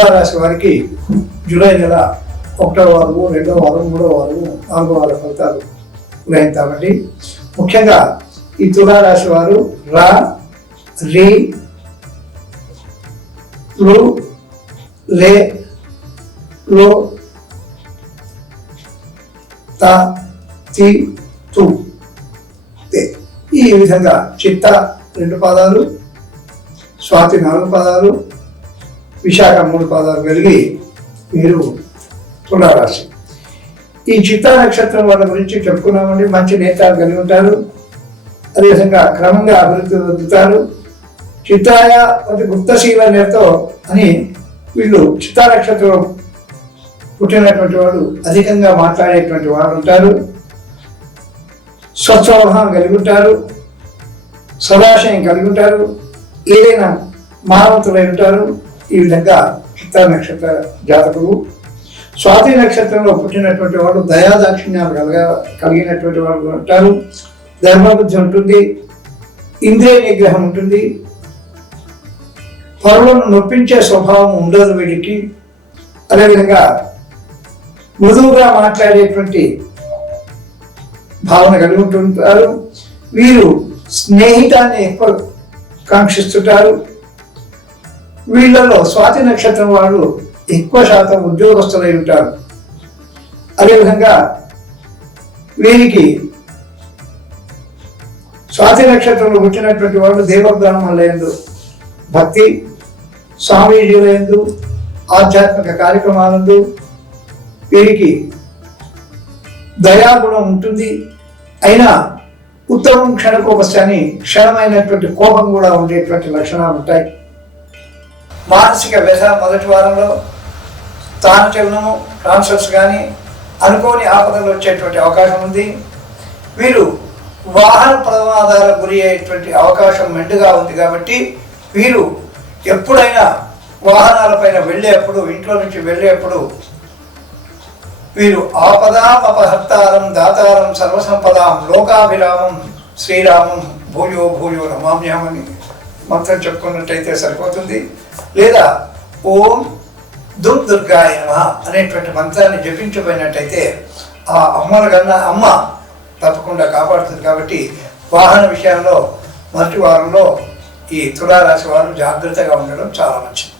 తులారాశి వారికి జూలై నెల 1వ వారము, 2వ వారం, 3వ వారము, 4వ వార ఫలితాలు గ్రహించామండి. ముఖ్యంగా ఈ తులారాశి వారు రా, రి, లు, లే, లో, త, తి, తు, తే. ఈ విధంగా చిత్త 2 పాదాలు, స్వాతి 4 పాదాలు, విశాఖ 3 పాదాలు కలిగి మీరు తులారాశి. ఈ చిత్తా నక్షత్రం వాళ్ళ గురించి చెప్పుకున్నామండి. మంచి నేతాలు కలిగి ఉంటారు, అదేవిధంగా క్రమంగా అభివృద్ధి పొందుతారు. చిత్తాయ అంటే గుప్తశీల నేతో అని వీళ్ళు చిత్తా నక్షత్రం పుట్టినటువంటి వాడు అధికంగా మాట్లాడేటువంటి వారు ఉంటారు. స్వస్వభావం కలిగి ఉంటారు, సదాశయం కలిగి ఉంటారు, ఏదైనా మానవతులై ఉంటారు. ఈ విధంగా చిత్తా నక్షత్ర జాతకులు. స్వాతి నక్షత్రంలో పుట్టినటువంటి వాడు దయాదాక్షిణ్యాలు కలిగినటువంటి వాడు ఉంటారు. ధర్మబుద్ధి ఉంటుంది, ఇంద్రియ నిగ్రహం ఉంటుంది, పరులను నొప్పించే స్వభావం ఉండదు వీడికి. అదేవిధంగా మృదువుగా మాట్లాడేటువంటి భావన కలిగి ఉంటుంటారు. వీరు స్నేహితాన్ని ఎక్కువ కాంక్షిస్తుంటారు. వీళ్ళలో స్వాతి నక్షత్రం వాళ్ళు ఎక్కువ శాతం ఉద్యోగస్తులై ఉంటారు. అదేవిధంగా వీరికి స్వాతి నక్షత్రంలో పుట్టినటువంటి వాళ్ళు దేవబ్రాహ్మణులందు భక్తి, స్వామీజీలందు ఆధ్యాత్మిక కార్యక్రమాలందు వీరికి దయాగుణం ఉంటుంది. అయినా ఉత్తమం క్షణకోపశాన్ని క్షణమైనటువంటి కోపం కూడా ఉండేటువంటి లక్షణాలు ఉంటాయి. మానసిక వ్యధ మొదటి వారంలో స్థానచలనము, ట్రాన్స్ఫర్స్ కానీ అనుకోని ఆపదలు వచ్చేటువంటి అవకాశం ఉంది. వీరు వాహన ప్రమాదాలకు గురి అయ్యేటువంటి అవకాశం మెండుగా ఉంది. కాబట్టి వీరు ఎప్పుడైనా వాహనాలపైన వెళ్ళేప్పుడు, ఇంట్లో నుంచి వెళ్ళేప్పుడు వీరు ఆపదాం అపహర్తారం దాతారం సర్వసంపదాం లోకాభిరామం శ్రీరామం భూయో భూయో రమామ్యామని మంత్రం చెప్పుకున్నట్టయితే సరిపోతుంది. లేదా ఓం దుమ్ దుర్గాయ నమః అనేటువంటి మంత్రాన్ని జపించబోయినట్టయితే ఆ అమ్మల కన్నా అమ్మ తప్పకుండా కాపాడుతుంది. కాబట్టి వాహన విషయంలో మొదటి వారంలో ఈ తులారాశి వారు జాగ్రత్తగా ఉండడం చాలా మంచిది.